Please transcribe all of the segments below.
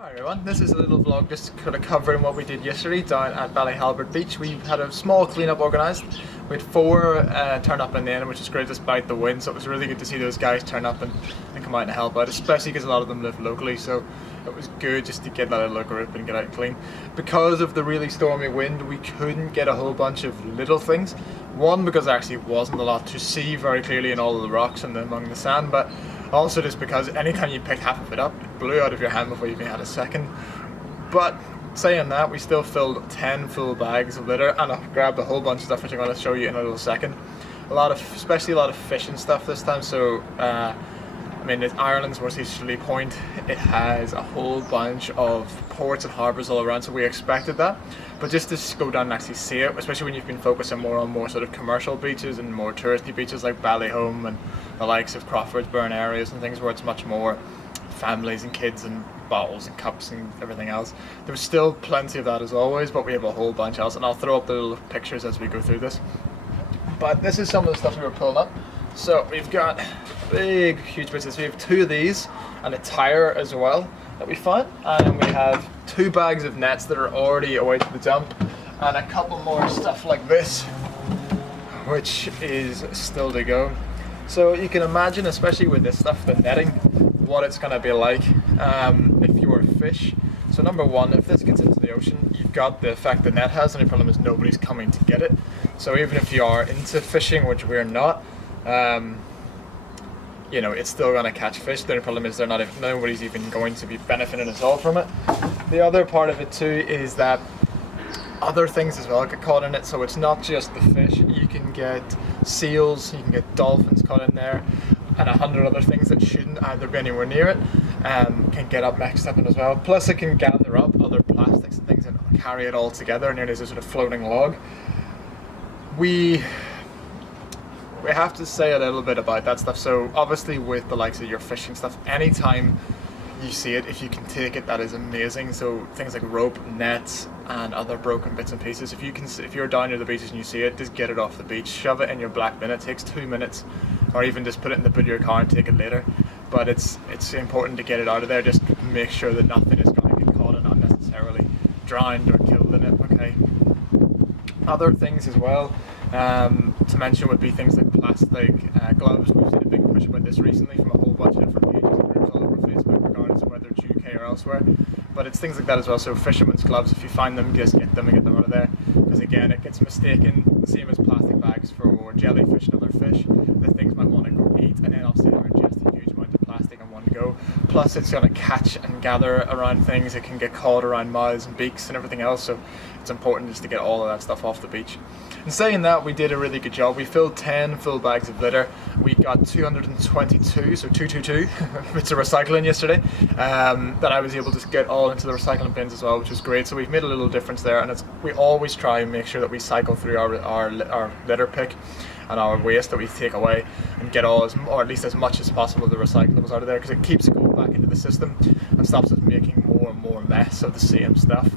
Hi everyone, this is a little vlog just kind of covering what we did yesterday down at Ballyhalbert beach. We had a small clean-up organised. We had four turn up in the end, which is great despite the wind, so it was really good to see those guys turn up and come out and help out, especially because a lot of them live locally, so it was good just to get that little group and get out clean. Because of the really stormy wind, we couldn't get a whole bunch of little things. One, because there actually wasn't a lot to see very clearly in all of the rocks and among the sand, but also just because anytime you picked half of it up, it blew out of your hand before you even had a second. But saying that, we still filled 10 full bags of litter, and I've grabbed a whole bunch of stuff which I'm going to show you in a little second. Especially a lot of fishing stuff this time. So I mean, it's Ireland's most easterly point. It has a whole bunch of ports and harbours all around, so we expected that. But just to go down and actually see it, especially when you've been focusing more on more sort of commercial beaches and more touristy beaches like Ballyholme and the likes of Crawfordsburn areas and things where it's much more families and kids and bottles and cups and everything else. There's still plenty of that as always, but we have a whole bunch else, and I'll throw up the little pictures as we go through this. But this is some of the stuff we were pulling up. So we've got big, huge bits. We have two of these and a tire as well that we found, and we have 2 bags of nets that are already away to the dump, and a couple more stuff like this, which is still to go. So you can imagine, especially with this stuff, the netting, what it's going to be like if you were fish. So number one, if this gets into the ocean, you've got the effect the net has, and the problem is nobody's coming to get it. So even if you are into fishing, which we're not, you know, it's still going to catch fish. The only problem is nobody's even going to be benefiting at all from it. The other part of it too is that other things as well get caught in it, so it's not just the fish. You can get seals, you can get dolphins caught in there, and 100 other things that shouldn't either be anywhere near it can get up mixed up in as well. Plus it can gather up other plastics and things and carry it all together nearly as a sort of floating log. We have to say a little bit about that stuff. So obviously with the likes of your fishing stuff, anytime you see it, if you can take it, that is amazing. So things like rope, nets, and other broken bits and pieces, if you're down near the beaches and you see it, just get it off the beach, shove it in your black bin. It takes 2 minutes, or even just put it in the boot of your car and take it later. But it's important to get it out of there. Just make sure that nothing is going to get caught and unnecessarily drowned or killed in it. Okay. Other things as well to mention would be things like plastic gloves. We've seen a big push about this recently from a whole bunch of different pages and groups all over Facebook, regardless of whether it's UK or elsewhere. But it's things like that as well. So fishermen's gloves, if you find them, just get them and get them out of there. Because again, it gets mistaken, the same as plastic bags for jellyfish and other fish, that things might want to go eat, and then obviously they're ingesting a huge amount of plastic in one go. Plus it's going to catch and gather around things. It can get caught around mouths and beaks and everything else. So it's important just to get all of that stuff off the beach. In saying that, we did a really good job. We filled 10 full bags of litter. We got 222, so 222 bits of recycling yesterday that I was able to get all into the recycling bins as well, which was great. So we've made a little difference there, and we always try and make sure that we cycle through our litter pick and our waste that we take away and get or at least as much as possible of the recyclables out of there, because it keeps it going back into the system and stops us making more and more mess of the same stuff.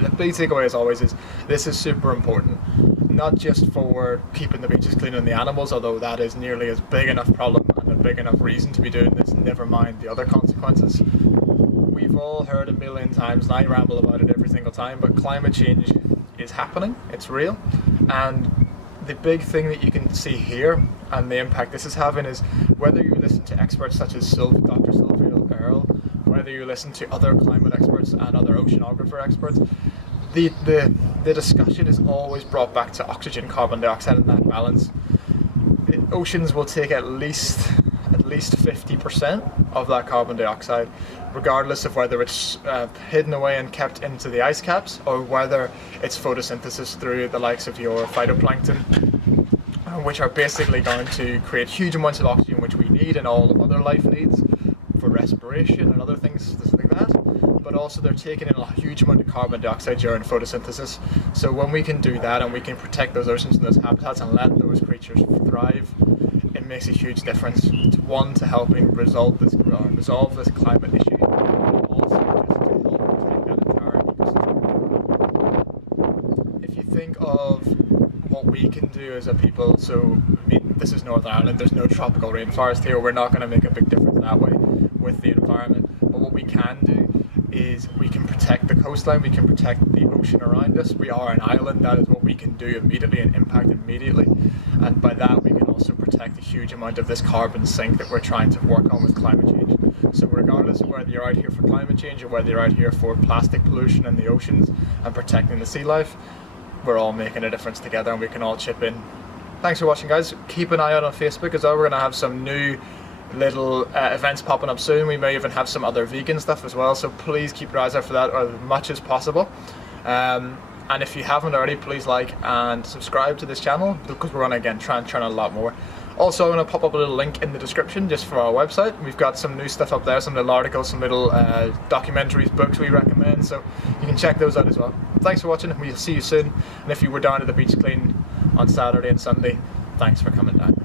The big takeaway as always is this is super important, not just for keeping the beaches clean and the animals, although that is nearly as big enough problem and a big enough reason to be doing this, never mind the other consequences. We've all heard a million times, and I ramble about it every single time, but climate change is happening, it's real, and the big thing that you can see here and the impact this is having is whether you listen to experts such as Dr. Sylvia Earle, whether you listen to other climate experts and other oceanographer experts, the discussion is always brought back to oxygen, carbon dioxide, and that balance. The oceans will take at least 50% of that carbon dioxide, regardless of whether it's hidden away and kept into the ice caps or whether it's photosynthesis through the likes of your phytoplankton, which are basically going to create huge amounts of oxygen, which we need and all of other life needs for respiration and other things like that. But also they're taking in a huge amount of carbon dioxide during photosynthesis. So when we can do that and we can protect those oceans and those habitats and let those creatures thrive, it makes a huge difference. To helping resolve this climate issue, but also just to help protect that entire ecosystem. If you think of what we can do as a people, so I mean, this is Northern Ireland, there's no tropical rainforest here, we're not going to make a big difference that way with the environment. but what we can do is we can protect the coastline, we can protect the ocean around us. We are an island, that is what we can do immediately and impact immediately, and by that we can also protect a huge amount of this carbon sink that we're trying to work on with climate change. So regardless of whether you're out here for climate change or whether you're out here for plastic pollution in the oceans and protecting the sea life, we're all making a difference together and we can all chip in. Thanks for watching, guys. Keep an eye out on Facebook as well. We're going to have some new little events popping up soon. We may even have some other vegan stuff as well, so please keep your eyes out for that as much as possible. And if you haven't already, please like and subscribe to this channel, because we're going to again try and churn out a lot more. Also, I'm going to pop up a little link in the description just for our website. We've got some new stuff up there, some little articles, some little documentaries, books we recommend, so you can check those out as well. Thanks for watching, we'll see you soon. And if you were down at the beach clean on Saturday and Sunday, thanks for coming down.